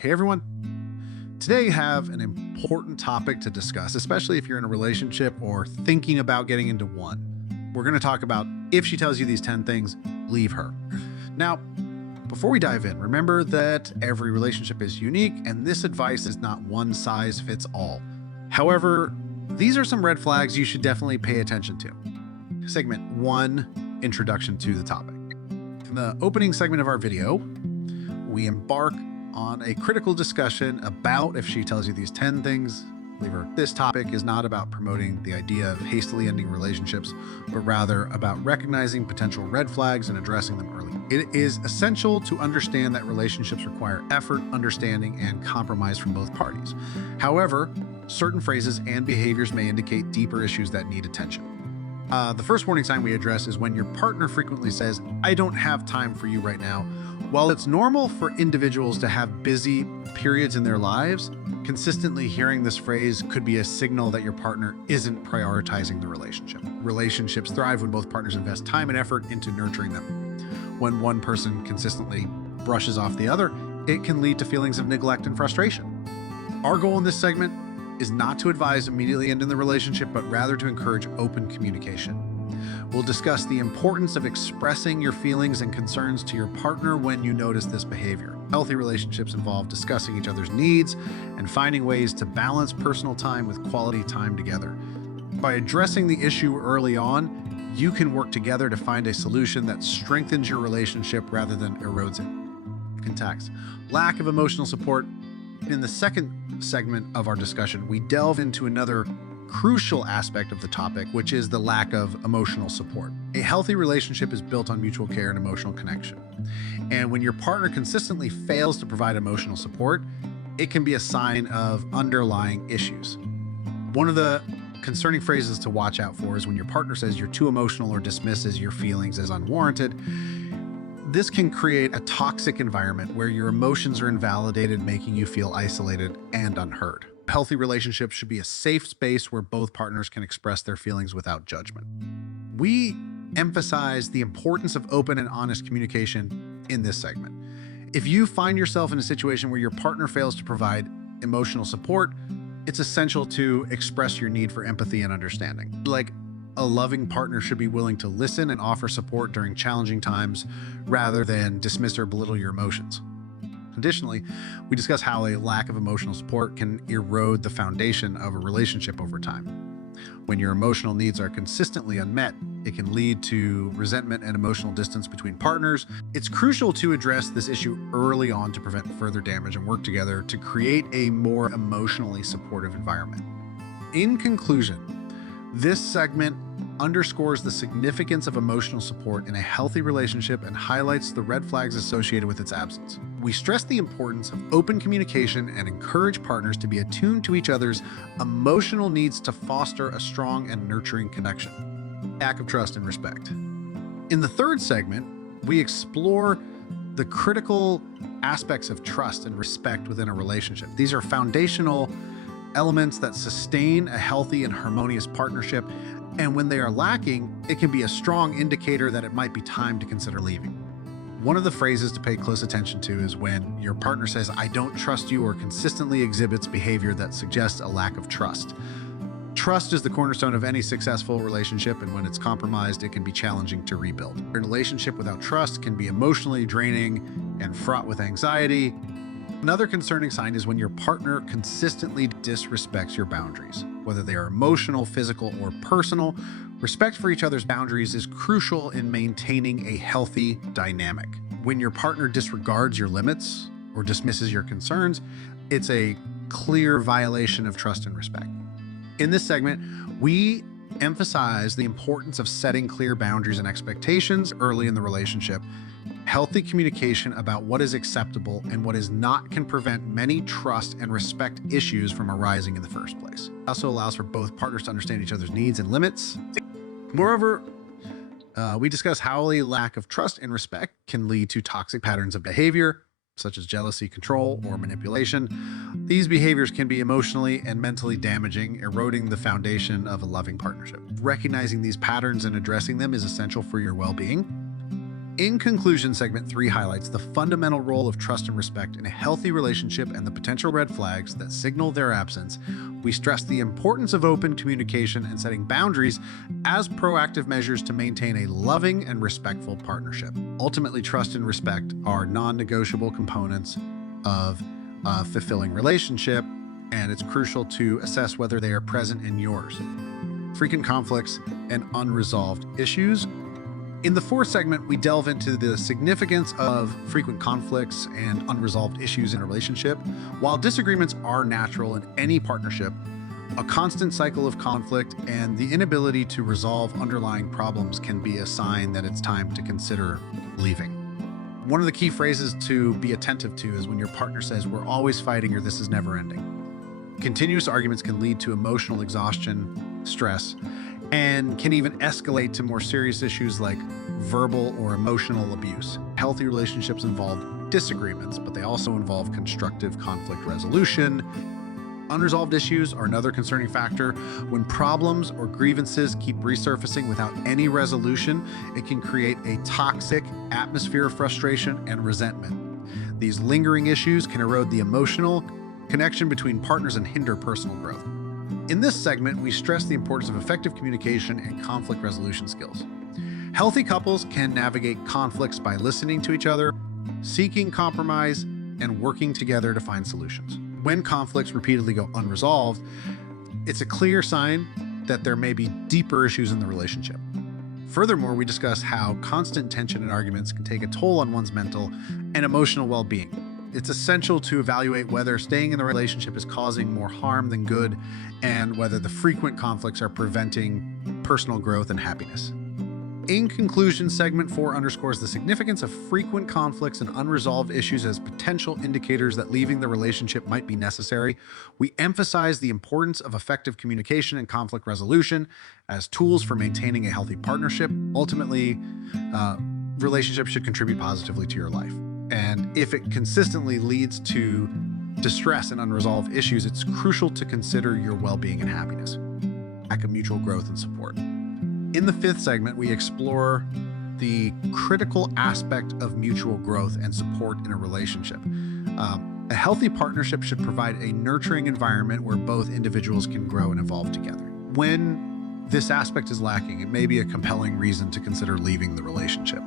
Hey everyone. Today I have an important topic to discuss, especially if you're in a relationship or thinking about getting into one. We're going to talk about if she tells you these 10 things, leave her. Now, before we dive in, remember that every relationship is unique and this advice is not one size fits all. However, these are some red flags you should definitely pay attention to. Segment 1, Introduction to the topic. In the opening segment of our video, we embark on a critical discussion about if she tells you these 10 things, leave her. This topic is not about promoting the idea of hastily ending relationships, but rather about recognizing potential red flags and addressing them early. It is essential to understand that relationships require effort, understanding, and compromise from both parties. However, certain phrases and behaviors may indicate deeper issues that need attention. The first warning sign we address is when your partner frequently says, "I don't have time for you right now." While it's normal for individuals to have busy periods in their lives, consistently hearing this phrase could be a signal that your partner isn't prioritizing the relationship. Relationships thrive when both partners invest time and effort into nurturing them. When one person consistently brushes off the other, it can lead to feelings of neglect and frustration. Our goal in this segment is not to advise immediately ending the relationship, but rather to encourage open communication. We'll discuss the importance of expressing your feelings and concerns to your partner when you notice this behavior. Healthy relationships involve discussing each other's needs and finding ways to balance personal time with quality time together. By addressing the issue early on, you can work together to find a solution that strengthens your relationship rather than erodes it. Context: lack of emotional support. In the second segment of our discussion, we delve into another crucial aspect of the topic, which is the lack of emotional support. A healthy relationship is built on mutual care and emotional connection. And when your partner consistently fails to provide emotional support, it can be a sign of underlying issues. One of the concerning phrases to watch out for is when your partner says you're too emotional or dismisses your feelings as unwarranted. This can create a toxic environment where your emotions are invalidated, making you feel isolated and unheard. Healthy relationships should be a safe space where both partners can express their feelings without judgment. We emphasize the importance of open and honest communication in this segment. If you find yourself in a situation where your partner fails to provide emotional support, it's essential to express your need for empathy and understanding. Like, a loving partner should be willing to listen and offer support during challenging times rather than dismiss or belittle your emotions. Additionally, we discuss how a lack of emotional support can erode the foundation of a relationship over time. When your emotional needs are consistently unmet, it can lead to resentment and emotional distance between partners. It's crucial to address this issue early on to prevent further damage and work together to create a more emotionally supportive environment. In conclusion, this segment underscores the significance of emotional support in a healthy relationship and highlights the red flags associated with its absence. We stress the importance of open communication and encourage partners to be attuned to each other's emotional needs to foster a strong and nurturing connection. Lack of trust and respect. In the third segment, we explore the critical aspects of trust and respect within a relationship. These are foundational elements that sustain a healthy and harmonious partnership, and when they are lacking, it can be a strong indicator that it might be time to consider leaving. One of the phrases to pay close attention to is when your partner says, "I don't trust you," or consistently exhibits behavior that suggests a lack of trust. Trust is the cornerstone of any successful relationship, and when it's compromised, it can be challenging to rebuild. A relationship without trust can be emotionally draining and fraught with anxiety. Another concerning sign is when your partner consistently disrespects your boundaries, whether they are emotional, physical, or personal. Respect for each other's boundaries is crucial in maintaining a healthy dynamic. When your partner disregards your limits or dismisses your concerns, it's a clear violation of trust and respect. In this segment, we emphasize the importance of setting clear boundaries and expectations early in the relationship. Healthy communication about what is acceptable and what is not can prevent many trust and respect issues from arising in the first place. It also allows for both partners to understand each other's needs and limits. Moreover, we discuss how a lack of trust and respect can lead to toxic patterns of behavior, such as jealousy, control, or manipulation. These behaviors can be emotionally and mentally damaging, eroding the foundation of a loving partnership. Recognizing these patterns and addressing them is essential for your well-being. In conclusion, segment 3 highlights the fundamental role of trust and respect in a healthy relationship and the potential red flags that signal their absence. We stress the importance of open communication and setting boundaries as proactive measures to maintain a loving and respectful partnership. Ultimately, trust and respect are non-negotiable components of a fulfilling relationship, and it's crucial to assess whether they are present in yours. Frequent conflicts and unresolved issues. In the fourth segment, we delve into the significance of frequent conflicts and unresolved issues in a relationship. While disagreements are natural in any partnership, a constant cycle of conflict and the inability to resolve underlying problems can be a sign that it's time to consider leaving. One of the key phrases to be attentive to is when your partner says, "We're always fighting," or "This is never ending." Continuous arguments can lead to emotional exhaustion, stress, and can even escalate to more serious issues like verbal or emotional abuse. Healthy relationships involve disagreements, but they also involve constructive conflict resolution. Unresolved issues are another concerning factor. When problems or grievances keep resurfacing without any resolution, it can create a toxic atmosphere of frustration and resentment. These lingering issues can erode the emotional connection between partners and hinder personal growth. In this segment, we stress the importance of effective communication and conflict resolution skills. Healthy couples can navigate conflicts by listening to each other, seeking compromise, and working together to find solutions. When conflicts repeatedly go unresolved, it's a clear sign that there may be deeper issues in the relationship. Furthermore, we discuss how constant tension and arguments can take a toll on one's mental and emotional well-being. It's essential to evaluate whether staying in the relationship is causing more harm than good, and whether the frequent conflicts are preventing personal growth and happiness. In conclusion, segment 4 underscores the significance of frequent conflicts and unresolved issues as potential indicators that leaving the relationship might be necessary. We emphasize the importance of effective communication and conflict resolution as tools for maintaining a healthy partnership. Ultimately, relationships should contribute positively to your life. And if it consistently leads to distress and unresolved issues, it's crucial to consider your well-being and happiness. Lack of mutual growth and support. In the 5th segment, we explore the critical aspect of mutual growth and support in a relationship. A healthy partnership should provide a nurturing environment where both individuals can grow and evolve together. When this aspect is lacking, it may be a compelling reason to consider leaving the relationship.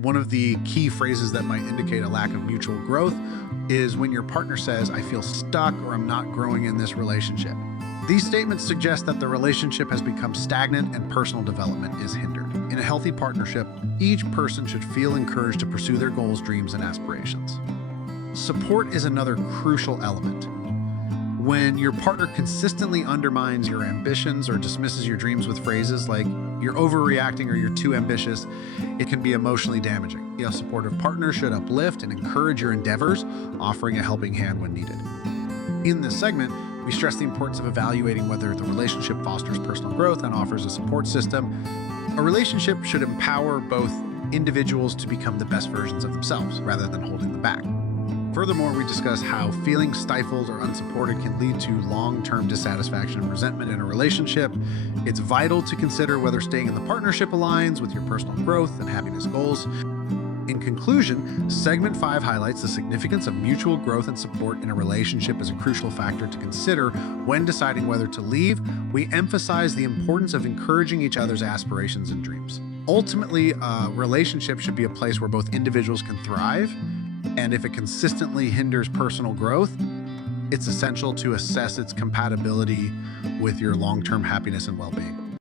One of the key phrases that might indicate a lack of mutual growth is when your partner says, "I feel stuck," or "I'm not growing in this relationship." These statements suggest that the relationship has become stagnant and personal development is hindered. In a healthy partnership, each person should feel encouraged to pursue their goals, dreams, and aspirations. Support is another crucial element. When your partner consistently undermines your ambitions or dismisses your dreams with phrases like "you're overreacting" or "you're too ambitious," it can be emotionally damaging. A supportive partner should uplift and encourage your endeavors, offering a helping hand when needed. In this segment, we stress the importance of evaluating whether the relationship fosters personal growth and offers a support system. A relationship should empower both individuals to become the best versions of themselves rather than holding them back. Furthermore, we discuss how feeling stifled or unsupported can lead to long-term dissatisfaction and resentment in a relationship. It's vital to consider whether staying in the partnership aligns with your personal growth and happiness goals. In conclusion, segment 5 highlights the significance of mutual growth and support in a relationship as a crucial factor to consider when deciding whether to leave. We emphasize the importance of encouraging each other's aspirations and dreams. Ultimately, a relationship should be a place where both individuals can thrive, and if it consistently hinders personal growth, it's essential to assess its compatibility with your long-term happiness and well-being.